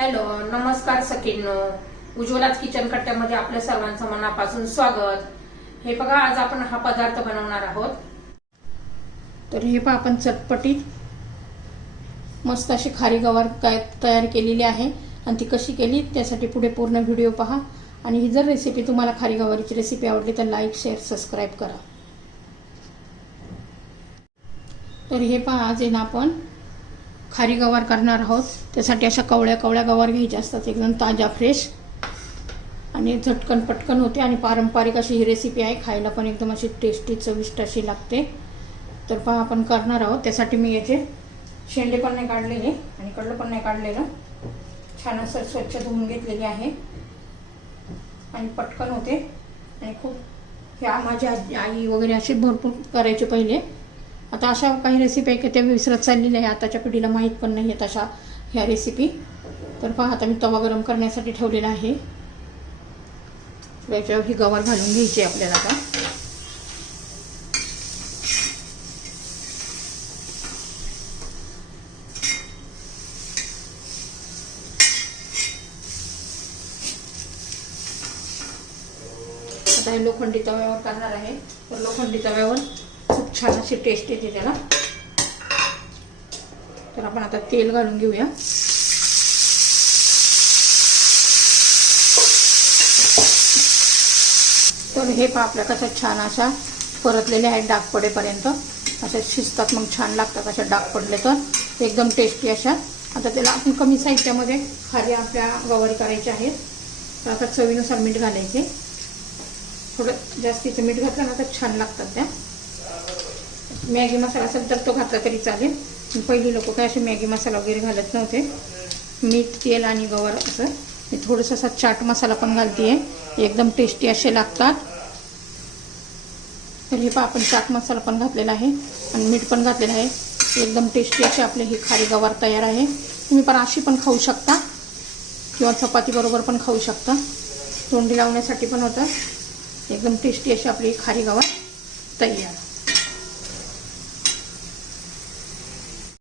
Hello, नमस्कार सखींनो. उज्ज्वलाच kitchen कट्ट्यामध्ये आपल्या सर्वांचं मनापासून स्वागत. हे बघा, आज आपण हा पदार्थ बनवणार आहोत. तर हे पहा, आपण चटपटीत मस्त अशी खारी गवार तयार केलेली आहे आणि ती कशी केली त्यासाठी पुढे पूर्ण व्हिडिओ पहा. आणि ही जर रेसिपी तुम्हाला खारी गवारीची रेसिपी आवडली तर लाईक, शेअर, सबस्क्राईब करा. तर हे पहा, आज आहे ना आपण खारी गवार करणार आहोत. त्यासाठी अशा कवळ्या कवळ्या गवार घ्यायच्या असतात, एकदम ताज्या फ्रेश आणि झटकन पटकन होते आणि पारंपरिक अशी ही रेसिपी आहे. खायला पण एकदम अशी टेस्टी चविष्ट अशी लागते. तर पहा, आपण करणार आहोत. त्यासाठी मी याचे शेंडे पण नाही काढलेले आणि कडलं पण नाही काढलेलं, छान असं स्वच्छ धुवून घेतलेले आहे आणि पटकन होते. आणि खूप ह्या माझ्या आई वगैरे असे भरपूर करायचे पहिले. आता अशा काही रेसिपी आहे की त्या विसरत चाललेल्या आहे, आताच्या पिढीला माहीत पण नाही आहेत अशा ह्या रेसिपी. तर पहा, आता मी तवा गरम करण्यासाठी ठेवलेला आहे. याच्यावर ही गवार घालून घ्यायची आपल्याला. आता आता हे लोखंडी तव्यावर करणार आहे. तर लोखंडी तव्यावर खूप छान अशी टेस्ट येते त्याला. तर आपण आता तेल घालून घेऊया. तर हे पहा, आपल्या कशा छान अशा परतलेल्या आहेत डाग पडेपर्यंत. अशा शिजतात, मग छान लागतात अशा डाग पडले तर एकदम टेस्टी अशा. आता त्याला आपण कमी साहित्यामध्ये खाली आपल्या गवारी करायच्या आहेत. तर आता चवीनुसार मीठ घालायचे. थोडं जास्तीचं मीठ घातलं ना तर छान लागतात त्या. मॅगी मसाला असेल तर तो घातला तरी चालेल. पहिली लोक काय असे मॅगी मसाला वगैरे घालत नव्हते. मीठ, तेल आणि गवार असं. मी थोडंसं असा चाट मसाला पण घालते आहे, एकदम टेस्टी असे लागतात. तर हे पहा, आपण चाट मसाला पण घातलेला आहे आणि मीठ पण घातलेलं आहे. एकदम टेस्टी अशी आपली ही खारी गवार तयार आहे. तुम्ही पण अशी पण खाऊ शकता किंवा चपाती बरोबर पण खाऊ शकता. तोंडी लावण्यासाठी पण होतं. एकदम टेस्टी अशी आपली खारी गवार तयार.